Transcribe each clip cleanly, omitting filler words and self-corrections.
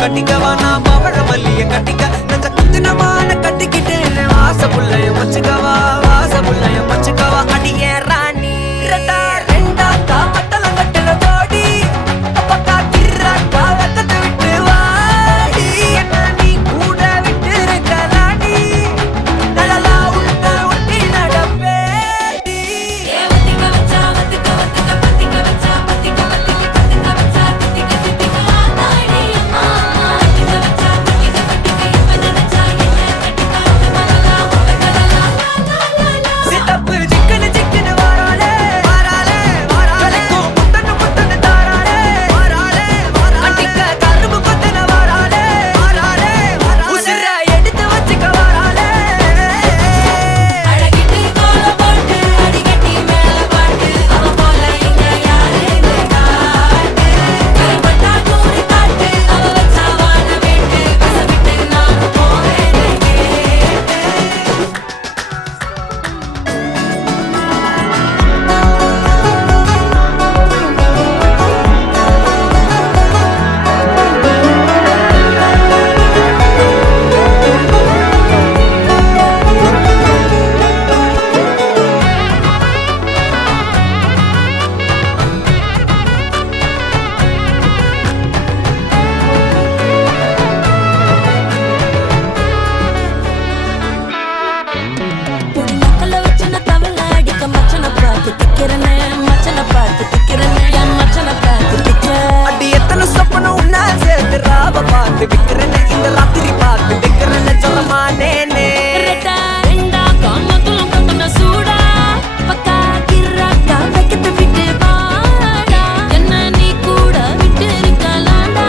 கட்டிக்கவா நான் பவழ மல்லிய கட்டிக்க நெஞ்ச குத்துனமான கட்டிக்கிட்டு வாச புள்ளைய வச்சுக்கவா வாச புள்ளைய வச்சுக்கவா அடியே ராணி ரெண்டா ரெண்டா காமத்தல கட்டல தோடி அப்பக்கா கிர்ராக்கா வெத்தத்தை விட்டு வாடி என்ன நீ கூட விட்டு இருக்கலாடி நலலா உள்ள ஒட்டி நடப்பேடி வத்திக்க வச்சா வத்திக்க வத்திக்க பத்திக்க வச்சா பத்திக்க வத்திக்க பத்திக்க வச்சா தித்திக்க தித்திக்க ஆத்தாடி அம்மா வத்திக்க வச்சா பத்திக்க பத்திக்க இப்ப நினைச்சா என்ன கட்டிக்காத மலலா உலகலலா சித்தப்பு சிக்கன சிக்கன வாராலே வாராலே வாராலே முத்தன முத்தன தாராலே வாராலே வாராலே அடிக்க கரும்பு கொத்தன வாராலே வாராலே வாராலே உசிர எடுத்து வச்சுக்க வாராலே அழகிட்டு கோல போட்டு அடிக்கட்டி மேல பாட்டு அவ போல இங்க யாருன்னு காட்டு கருப்பட்டா கூறி காட்டு அவ வச்சா வாழ வேட்டு கசவிட்டு நானும் போவேன்னு புடி நக்கல வச்சன தவள அடிக்க மச்சன பார்த்து திக்கிறனே மச்சன பார்த்து திக்கிறனே என் மச்சன பார்த்து திக்கிற அடி எத்தனை சொப்பனம் உன்னா சேர்த்து ராவ பார்த்து விக்கிறேன்னு இந்த ராத்திரி பார்த்து விக்கிறேன்னு சொல்லமானேனே ரெட்டா ரெண்டா காமத்துலம் கட்டன சூடா பக்கா கிர்ராக்கா வைக்கத்து விட்டு வாடா என்ன நீ கூட விட்டு இருக்கலாம்டா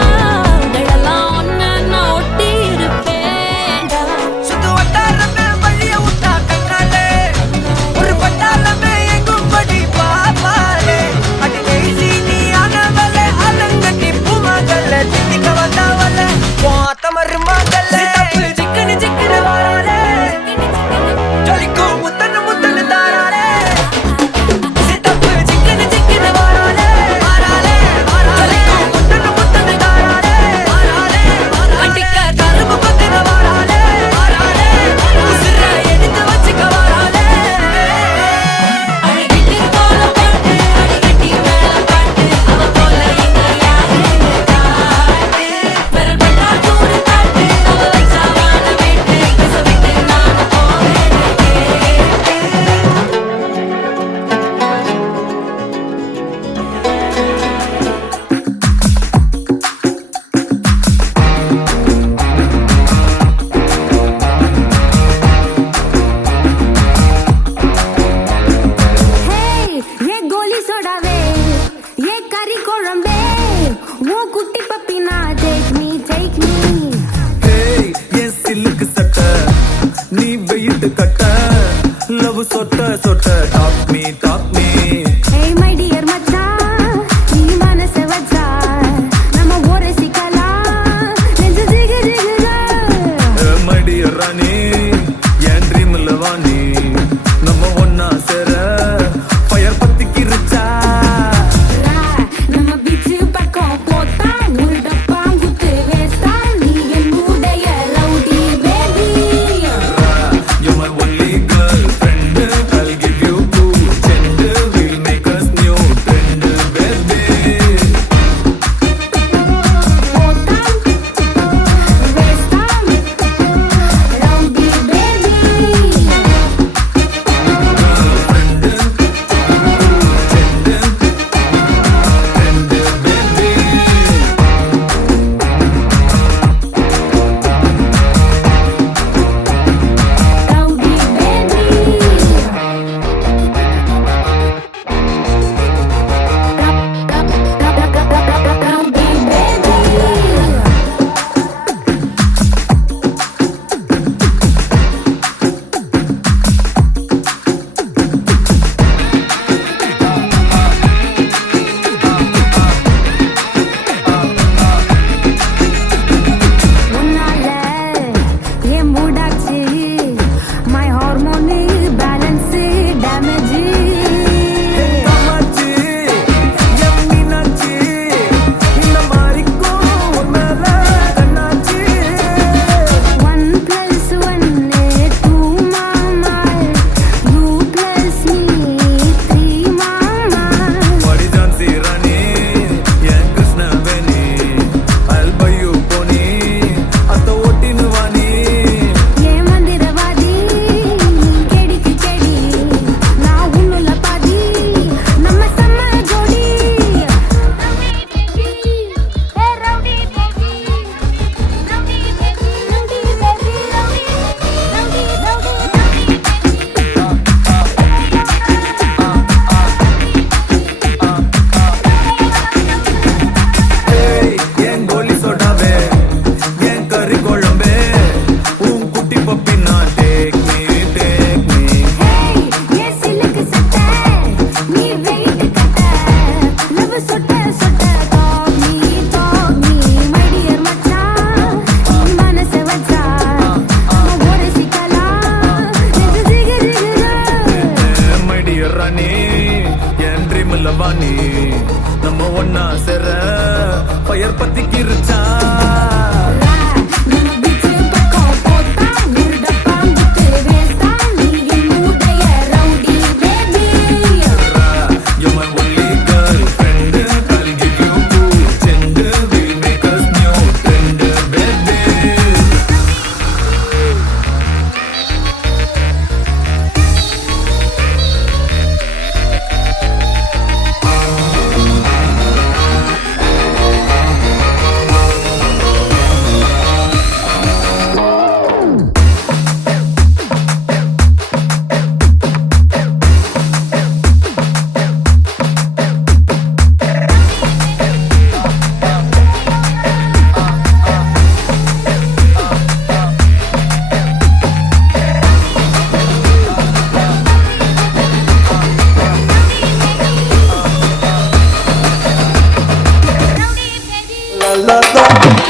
உடலெல்லாம் ஒன்ன நான் ஒட்டி இருப்பேன்டா சுத்து வட்டாரமே வழிய விட்டா கண்ணாலே ஒரு பட்டாளமே எங்கும் படி பாப்பாலே அடி பேசி நீ ஆனவளே அலங்கட்டி பூமகள திட்டிக்க வந்தவளே போத்த மருமகளே சித்தப்பு சிக்கன சிக்கன வாராலே ஜொலிக்கும் முத்தன முத்தன தாராலே சித்தப்பு சிக்கன சிக்கன வாராலே வாராலே வாராலே ஜொலிக்கும் முத்தன முத்தன தாராலே வாராலே வாராலே அடிக்க கரும்பு கொத்தன வாராலே வாராலே உசிர எடுத்து வச்சுக்க வாராலே அழகிட்டு கோல போட்டு அடிக்கட்டி மேல பாட்டு அவ போல இங்க யாருன்னு காட்டு விரல் பட்டா கூறு காட்டு அவ வச்சா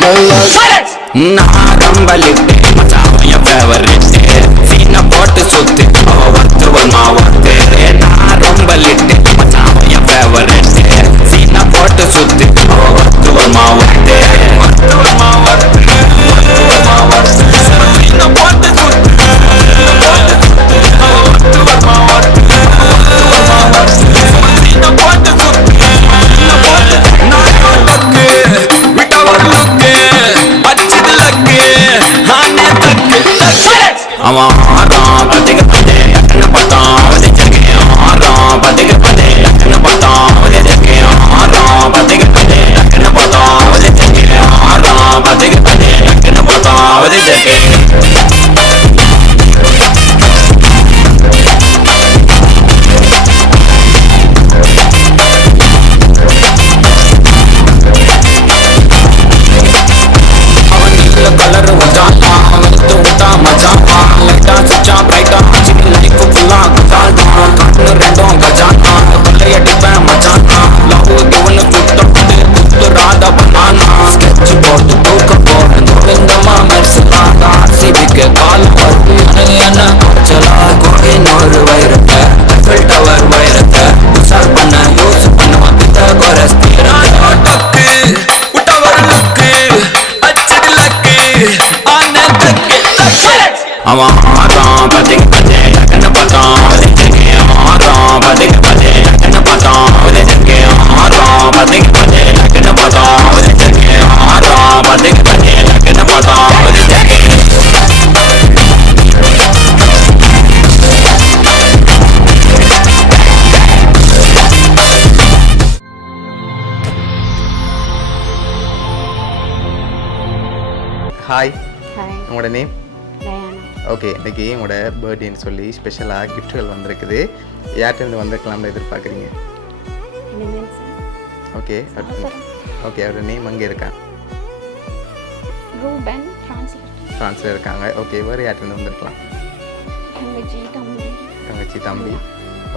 நான் ரொம்ப லிட்டு மச்சான் என் ஃபேவரட் சீனை போட்டு சுத்து அவ ஒத்து வருமா ஒத்து நான் ரொம்ப லிட்டு மச்சான் என் ஃபேவரட் சீனை போட்டு சுத்து அவ ஒத்து வருமா ஒத்து வருமா ஒத்து வருமா ஒத்து சீனை போட்டு சுத்து அவ ஒத்து வருமா ஒத்து வருமா ஒத்து சீனை போட்டு சுத்து நான் டக்கு விட்டா ஒரு லுக்கு அடிச்சது லக்கு ஆனே தக்கு அவன் ஆறான் பத்திக்கு பத்தே என்ன பார்த்தான் அவதிச்சக்கே ஆறான் பத்திக்கு பத்தே என்ன பார்த்தான் அவதிச்சக்கே ஆறான் பத்திக்கு பத்தே என்ன பார்த்தான் அவதிச்சக்கே ஆறான் பத்திக்கு பத்தே என்ன பார்த்தான் அவதிச்சக்கே கலர் வச்சான் வெளுத்து விட்டா மச்சான் லைட்டா சுச்சா பிரைட்டா சின்ன லைஃப் ஃபுல்லா குத்தால் தான் கண்ணு ரெண்டும் கஜான் கொள்ளையடிப்பேன் மச்சான் லவ் கிவனு சுத்தப்பட்டு குத்துறாத பண்ணானா ஸ்கெட்ச் போட்டு தூக்க போறேன் கோவிந்தம்மா மெர்சலாடா சிபிக்கு கால் வருது என்ன குறைச்சலா கோயினொரு வைரத்தை எஃபில் டவர் வைரத்தை உசார் பண்ண யூஸ் பண்ணுவான் பித்த குரஸ்தீரா டக்கு விட்டா ஒரு லுக்கு அச்சது லக்கு ஆனே தக்கு அவன் ஆறான் பத்திக்கு பத்தே என்ன பார்த்தான் அவதிச்சக்கே ஆறான் பத்திக்கு பத்தே என்ன பார்த்தான் அவதிச்சக்கே ஆறான் பத்திக்கு பத்தே என்ன பார்த்தான் அவதிச்சக்கே ஆறான் பத்திக்கு பத்தே என்ன பார்த்தான் அவதிச்சக்கே ஹாய், ஹாய் உங்களோட நேம்? டயானா. ஓகே, இன்றைக்கி உங்களோட பர்த்டேன்னு சொல்லி ஸ்பெஷலாக கிஃப்ட்டுகள் வந்திருக்குது. யார்கிட்ட வந்திருக்கலாம்னு எதிர்பார்க்குறீங்க? இனிமேல் ஓகே ஓகே, அவரோட நேம் அங்கே இருக்கான், ரூபன் ஃப்ரான்ஸ்ல ஃப்ரான்ஸில் இருக்காங்க. ஓகே, வேறு யார்கிட்ட வந்திருக்கலாம்? தங்கச்சி தம்பி தங்கச்சி தம்பி.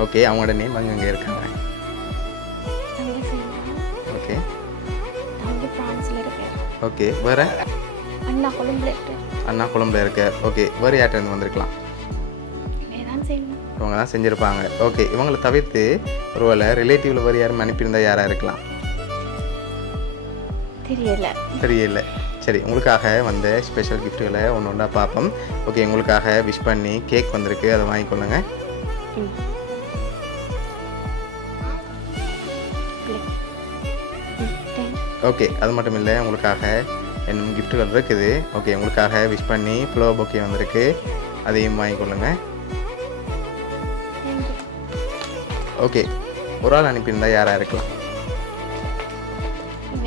ஓகே, அவங்களோட நேம் அங்கே இருக்காங்க. தங்கச்சி ஓகே தம்பி ஃப்ரான்ஸ்ல இருக்கார். ஓகே, வேறு? அண்ணா கொழும்புல இருக்கார். அண்ணா கொழும்புல இருக்க. ஓகே, வேறு யார்கிட்ட வந்திருக்கலாம்? இதான் செய்யணும். இவங்க தான் செஞ்சுருப்பாங்க. ஓகே, இவங்களை தவிர்த்து ஒருவேளை ரிலேட்டிவில் வேறு யாரும் அனுப்பியிருந்தா யாராக இருக்கலாம்? தெரியல. சரி, உங்களுக்காக வந்த ஸ்பெஷல் கிஃப்ட்டுகளை ஒன்று ஒன்றா பார்ப்போம். ஓகே, உங்களுக்காக விஷ் பண்ணி கேக் வந்திருக்கு, அதை வாங்கிக்கொள்ளுங்க. ஓகே, அது மட்டும் இல்லை, உங்களுக்காக இன்னும் கிஃப்ட்டுகள் இருக்குது. ஓகே, உங்களுக்காக விஷ் பண்ணி ஃப்ளவர் பொக்கே வந்திருக்கு, அதையும் வாங்கிக்கொள்ளுங்க. ஓகே, ஒரு ஆள் அனுப்பியிருந்தா யாராக இருக்கலாம்?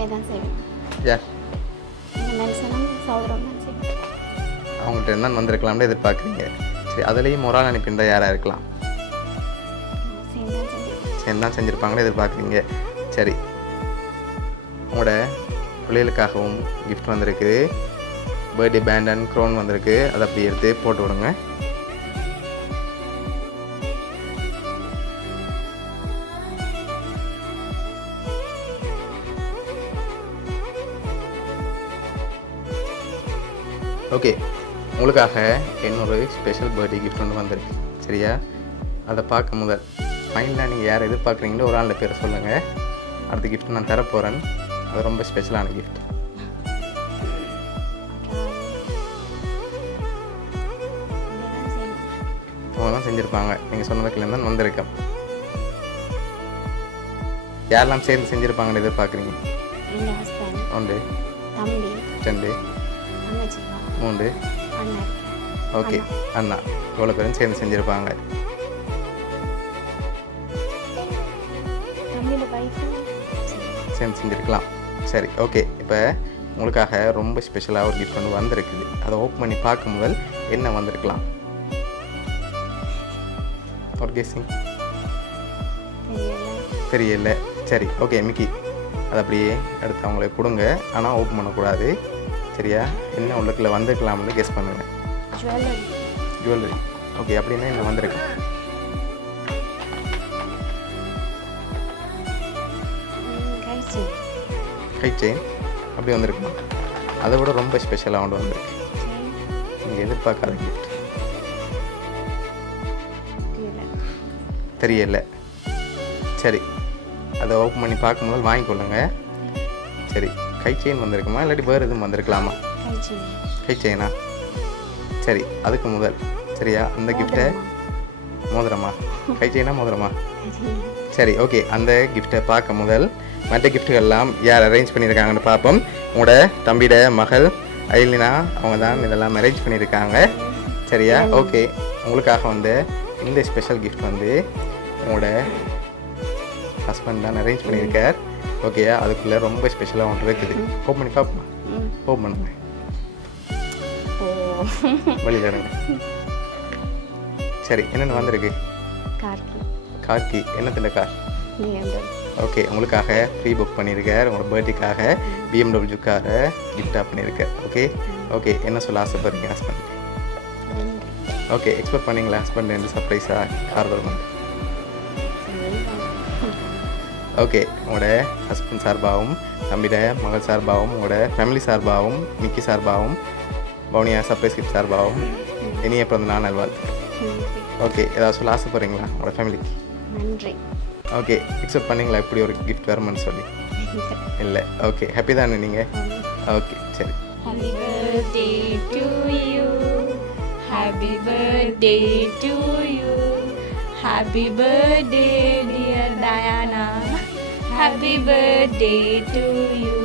இதான் செய்யணும். யார்? மென்சனும் சௌதரம் செய்யணும். அவங்கள்ட்ட இருந்தால் வந்திருக்கலாம்னு எதிர்பார்க்குறீங்க. சரி, அதுலேயும் ஒரு ஆள் அனுப்பியிருந்தா யாராக இருக்கலாம்? சேர்ந்து தான் செஞ்சுருப்பாங்கன்னு எதிர்பார்க்குறீங்க. சரி, உங்களோட பிள்ளைகளுக்காகவும் கிஃப்ட் வந்திருக்கு. பர்த்டே பேண்ட் அண்ட் க்ரோன் வந்திருக்கு, அதை அப்படி எடுத்து போட்டு விடுங்க. ஓகே, உங்களுக்காக இன்னொரு ஸ்பெஷல் பர்த்டே கிஃப்ட் ஒன்று வந்திருக்கு. சரியா, அதை பார்க்க முதல் ஃபைனலாக நீங்கள் யார் எதிர்பார்க்குறீங்களோ ஒரு ஆள் பேரை சொல்லுங்கள். அடுத்த கிஃப்ட் நான் தரப்போகிறேன். அது ரொம்ப ஸ்பெஷலான கிஃப்ட். அவங்க தான் செஞ்சுருப்பாங்க. நீங்கள் சொன்னதுக்குலேருந்து தான் வந்திருக்கேன். யாரெல்லாம் சேர்ந்து செஞ்சுருப்பாங்கன்னு எதிர்பார்க்குறீங்க? என் ஹஸ்பண்ட், ஒன்று, தம்பி, 2, தங்கச்சி, 3. அண்ணா. ஓகே, அண்ணா. இவ்வளோ பேரும் சேர்ந்து செஞ்சுருப்பாங்க. தம்பியோட வைஃப் சேர்ந்து செஞ்சுருக்கலாம். சரி, ஓகே, இப்போ உங்களுக்காக ரொம்ப ஸ்பெஷலாக ஒரு கிஃப்ட் ஒன்று வந்திருக்குது. அதை ஓப்பன் பண்ணி பார்க்கும் முதல் என்ன வந்திருக்கலாம்? ஒரு கெஸ்ஸிங்? தெரியல. சரி, ஓகே மிக்கி, அதை அப்படியே எடுத்து அவங்களுக்கு கொடுங்க. ஆனால் ஓப்பன் பண்ணக்கூடாது. சரியா, என்ன உள்ளுக்குள்ளே வந்திருக்கலாம்னு கெஸ் பண்ணுங்கள். ஜுவல்லரி. ஓகே, அப்படின்னா என்ன வந்திருக்கு? கை செயின் அப்படி வந்திருக்குமா? அதை விட ரொம்ப ஸ்பெஷலாக கொண்டு வந்திருக்கு. சரி நீங்கள் எதிர்பார்க்காத கிஃப்ட். இல்லை தெரியல. சரி, அதை ஓப்பன் பண்ணி பார்க்கும்போது வாங்கிக்கொள்ளுங்க. சரி, கை செயின் வந்திருக்குமா இல்லாட்டி வேறு எதுவும் வந்திருக்கலாமா? கழிச்சு கை செயினா? சரி, அதுக்கு முதல் சரியா அந்த கிஃப்ட்டை மோதிரமா? கை செயினா மோதிரமா? சரி, ஓகே. அந்த கிஃப்ட்டை பார்க்க முதல் மற்ற கிஃப்ட்டுகள்லாம் யார் அரேஞ்ச் பண்ணியிருக்காங்கன்னு பார்ப்போம். உங்களோட தம்பியோட மகள் ஐலினா அவங்க தான் இதெல்லாம் அரேஞ்ச் பண்ணியிருக்காங்க. சரியா? ஓகே. உங்களுக்காக வந்து இந்த ஸ்பெஷல் கிஃப்ட் வந்து உங்களோட ஹஸ்பண்ட் தான் அரேஞ்ச் பண்ணியிருக்கார். ஓகேயா? அதுக்குள்ளே ரொம்ப ஸ்பெஷலாக ஒன்று இருக்குது. ஓப்பன் பண்ணி பார்ப்போமா? ஓப்பன் பண்ணுங்க. ஓ வெளியில் எடுங்க. சரி, என்னென்னு வந்திருக்கு? கார்கி கார்கி. என்னத்தின் கார்? BMW ஓகே, உங்களுக்காக ப்ரீ புக் பண்ணியிருக்கார். உங்களோட பர்த்டேக்காக BMW காரை கிஃப்டாக பண்ணியிருக்கார். Okay okay. என்ன சொல்ல ஆசைப்படுறீங்க ஹஸ்பண்ட்? நன்றி ஓகே, எக்ஸ்பெக்ட் பண்ணீங்களா ஹஸ்பண்ட் ரெண்டு சர்ப்ரைஸாக கார் வருமாங்க? ஓகே, உங்களோட ஹஸ்பண்ட் சார்பாகவும் தம்பியோட மகள் சார்பாகவும் உங்களோட ஃபேமிலி சார்பாகவும் மிக்கி சார்பாகவும் பவுனியா சர்ப்ரைஸ் கிஃப்ட் சார்பாகவும் இனிய பிறந்த நாள் நல்வாழ்த்துக்கள். நன்றி ஓகே, ஏதாவது சொல்ல ஆசைப்படுறீங்களா உங்களோட ஃபேமிலிக்கு? நன்றி ஓகே, எக்ஸ்பெக்ட் பண்ணீங்களா இப்படி ஒரு கிஃப்ட் வருமான்னு சொல்லி? இல்லை. ஓகே, ஹாப்பி தானே நீங்கள்? ஓகே, சரி. Happy birthday to you. Happy birthday to you. Happy birthday, dear Diana. Happy birthday to you.